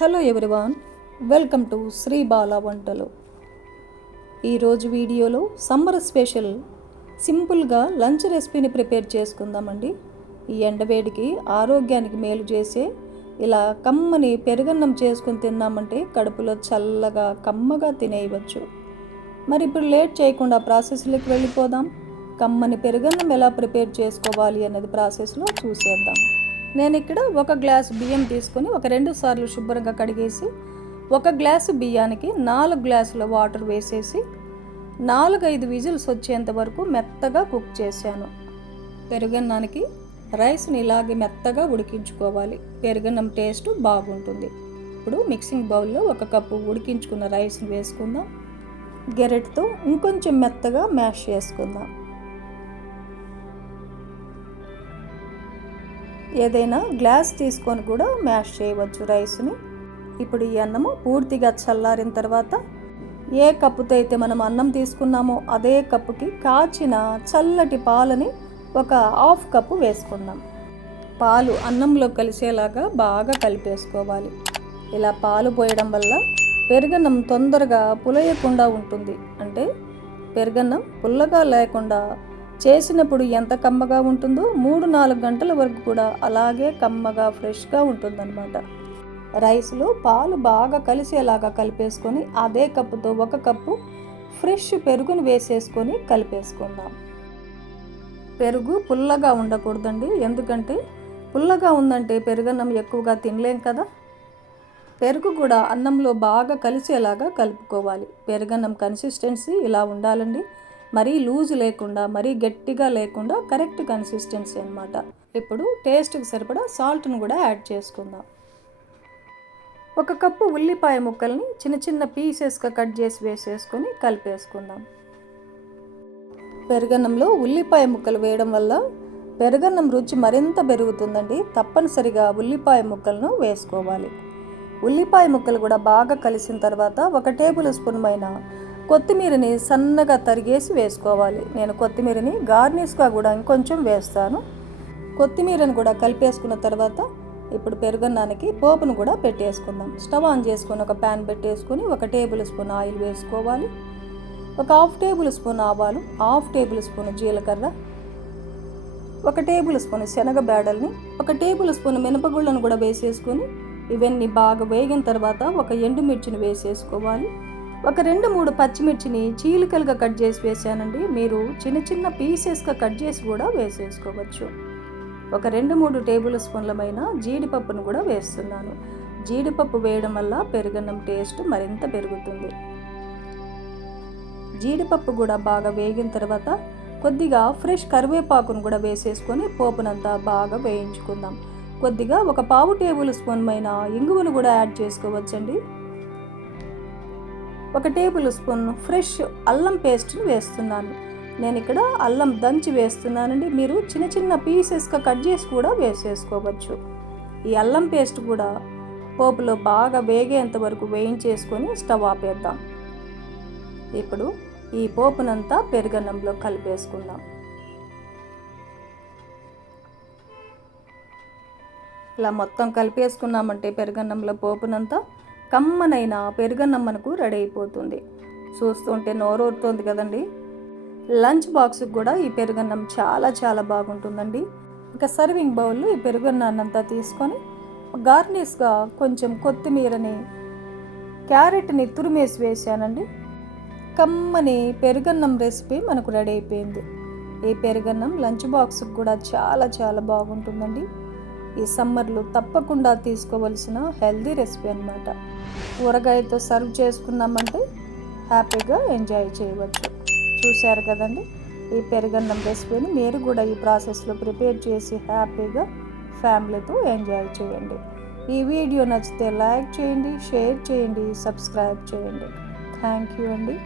Hello everyone welcome to Sri Bala వంటలు. ఈరోజు వీడియోలో సమ్మర్ స్పెషల్ సింపుల్గా లంచ్ రెసిపీని ప్రిపేర్ చేసుకుందామండి. ఈ ఎండవేడికి ఆరోగ్యానికి మేలు చేసే ఇలా కమ్మని పెరుగన్నం చేసుకుని తిన్నామంటే కడుపులో చల్లగా కమ్మగా తినేయవచ్చు. మరి ఇప్పుడు లేట్ చేయకుండా ప్రాసెస్లోకి వెళ్ళిపోదాం. కమ్మని పెరుగన్నం ఎలా ప్రిపేర్ చేసుకోవాలి అన్నది ప్రాసెస్లో చూసేద్దాం. నేను ఇక్కడ ఒక గ్లాస్ బియ్యం తీసుకొని ఒక రెండు సార్లు శుభ్రంగా కడిగేసి ఒక గ్లాసు బియ్యానికి నాలుగు గ్లాసుల వాటర్ వేసేసి నాలుగు ఐదు విజిల్స్ వచ్చేంత వరకు మెత్తగా కుక్ చేశాను. పెరుగన్నానికి రైస్ని ఇలాగే మెత్తగా ఉడికించుకోవాలి. పెరుగన్నం టేస్ట్ బాగుంటుంది. ఇప్పుడు మిక్సింగ్ బౌల్లో ఒక కప్పు ఉడికించుకున్న రైస్ని వేసుకుందాం. గెరెట్తో ఇంకొంచెం మెత్తగా మ్యాష్ చేసుకుందాం. ఏదైనా గ్లాస్ తీసుకొని కూడా మ్యాష్ చేయవచ్చు రైస్ని. ఇప్పుడు ఈ అన్నము పూర్తిగా చల్లారిన తర్వాత ఏ కప్పుతో అయితే మనం అన్నం తీసుకున్నామో అదే కప్పుకి కాచిన చల్లటి పాలని ఒక హాఫ్ కప్పు వేసుకుందాం. పాలు అన్నంలో కలిసేలాగా బాగా కలిపేసుకోవాలి. ఇలా పాలు పోయడం వల్ల పెరుగన్నం తొందరగా పులయకుండా ఉంటుంది. అంటే పెరుగన్నం పుల్లగా లేకుండా చేసినప్పుడు ఎంత కమ్మగా ఉంటుందో మూడు నాలుగు గంటల వరకు కూడా అలాగే కమ్మగా ఫ్రెష్గా ఉంటుందన్నమాట. రైస్లో పాలు బాగా కలిసేలాగా కలిపేసుకొని అదే కప్పుతో ఒక కప్పు ఫ్రెష్ పెరుగును వేసేసుకొని కలిపేసుకుందాం. పెరుగు పుల్లగా ఉండకూడదండి. ఎందుకంటే పుల్లగా ఉందంటే పెరుగన్నం ఎక్కువగా తినలేం కదా. పెరుగు కూడా అన్నంలో బాగా కలిసేలాగా కలుపుకోవాలి. పెరుగన్నం కన్సిస్టెన్సీ ఇలా ఉండాలండి. మరీ లూజ్ లేకుండా మరీ గట్టిగా లేకుండా కరెక్ట్ కన్సిస్టెన్సీ అనమాట ఇప్పుడు టేస్ట్కి సరిపడా సాల్ట్ను కూడా యాడ్ చేసుకుందాం. ఒక కప్పు ఉల్లిపాయ ముక్కల్ని చిన్న చిన్న పీసెస్గా కట్ చేసి వేసేసుకొని కలిపేసుకుందాం. పెరుగన్నంలో ఉల్లిపాయ ముక్కలు వేయడం వల్ల పెరుగన్నం రుచి మరింత పెరుగుతుందండి. తప్పనిసరిగా ఉల్లిపాయ ముక్కలను వేసుకోవాలి. ఉల్లిపాయ ముక్కలు కూడా బాగా కలిసిన తర్వాత ఒక టేబుల్ స్పూన్ పైన కొత్తిమీరని సన్నగా తరిగేసి వేసుకోవాలి. నేను కొత్తిమీరని గార్నిష్గా కూడా ఇంకొంచెం వేస్తాను. కొత్తిమీరని కూడా కలిపేసుకున్న తర్వాత ఇప్పుడు పెరుగన్నానికి పోపును కూడా పెట్టేసుకుందాం. స్టవ్ ఆన్ చేసుకొని ఒక ప్యాన్ పెట్టేసుకొని ఒక టేబుల్ స్పూన్ ఆయిల్ వేసుకోవాలి. ఒక హాఫ్ టేబుల్ స్పూన్ ఆవాలు హాఫ్ టేబుల్ స్పూన్ జీలకర్ర ఒక టేబుల్ స్పూన్ శనగ బేడల్ని ఒక టేబుల్ స్పూన్ మినపగుళ్ళను కూడా వేసేసుకొని ఇవన్నీ బాగా వేగిన తర్వాత ఒక ఎండుమిర్చిని వేసేసుకోవాలి. ఒక రెండు మూడు పచ్చిమిర్చిని చీలికలుగా కట్ చేసి వేసానండి. మీరు చిన్న చిన్న పీసెస్గా కట్ చేసి కూడా వేసేసుకోవచ్చు. ఒక రెండు మూడు టేబుల్ స్పూన్లమైన జీడిపప్పును కూడా వేస్తున్నాను. జీడిపప్పు వేయడం వల్ల పెరుగన్నం టేస్ట్ మరింత పెరుగుతుంది. జీడిపప్పు కూడా బాగా వేగిన తర్వాత కొద్దిగా ఫ్రెష్ కరివేపాకును కూడా వేసేసుకొని పోపునంతా బాగా వేయించుకుందాం. కొద్దిగా ఒక పావు టేబుల్ స్పూన్ పైన ఇంగువను కూడా యాడ్ చేసుకోవచ్చండి. ఒక టేబుల్ స్పూన్ ఫ్రెష్ అల్లం పేస్ట్ని వేస్తున్నాను. నేను ఇక్కడ అల్లం దంచి వేస్తున్నానండి. మీరు చిన్న చిన్న పీసెస్గా కట్ చేసి కూడా వేసేసుకోవచ్చు. ఈ అల్లం పేస్ట్ కూడా పోపులో బాగా వేగేంత వరకు వేయించేసుకొని స్టవ్ ఆపేద్దాం. ఇప్పుడు ఈ పోపునంతా పెరుగన్నంలో కలిపేసుకుందాం. ఇలా మొత్తం కలిపేసుకున్నామంటే పెరుగన్నంలో పోపునంతా కమ్మనైన పెరుగన్నం మనకు రెడీ అయిపోతుంది. చూస్తుంటే నోరూరుతోంది కదండి. లంచ్ బాక్స్కి కూడా ఈ పెరుగన్నం చాలా చాలా బాగుంటుందండి. ఇంకా సర్వింగ్ బౌల్లో ఈ పెరుగన్నాన్నంతా తీసుకొని గార్నిష్గా కొంచెం కొత్తిమీరని క్యారెట్ని తురిమేసి వేసానండి. కమ్మని పెరుగన్నం రెసిపీ మనకు రెడీ అయిపోయింది. ఈ పెరుగన్నం లంచ్ బాక్స్కి కూడా చాలా చాలా బాగుంటుందండి. ఈ సమ్మర్లో తప్పకుండా తీసుకోవలసిన హెల్దీ రెసిపీ అనమాట ఊరగాయతో సర్వ్ చేసుకున్నామంటే హ్యాపీగా ఎంజాయ్ చేయవచ్చు. చూశారు కదండి? ఈ పెరుగన్నం రెసిపీని మీరు కూడా ఈ ప్రాసెస్లో ప్రిపేర్ చేసి హ్యాపీగా ఫ్యామిలీతో ఎంజాయ్ చేయండి. ఈ వీడియో నచ్చితే లైక్ చేయండి షేర్ చేయండి సబ్స్క్రైబ్ చేయండి. థ్యాంక్ యూ అండి.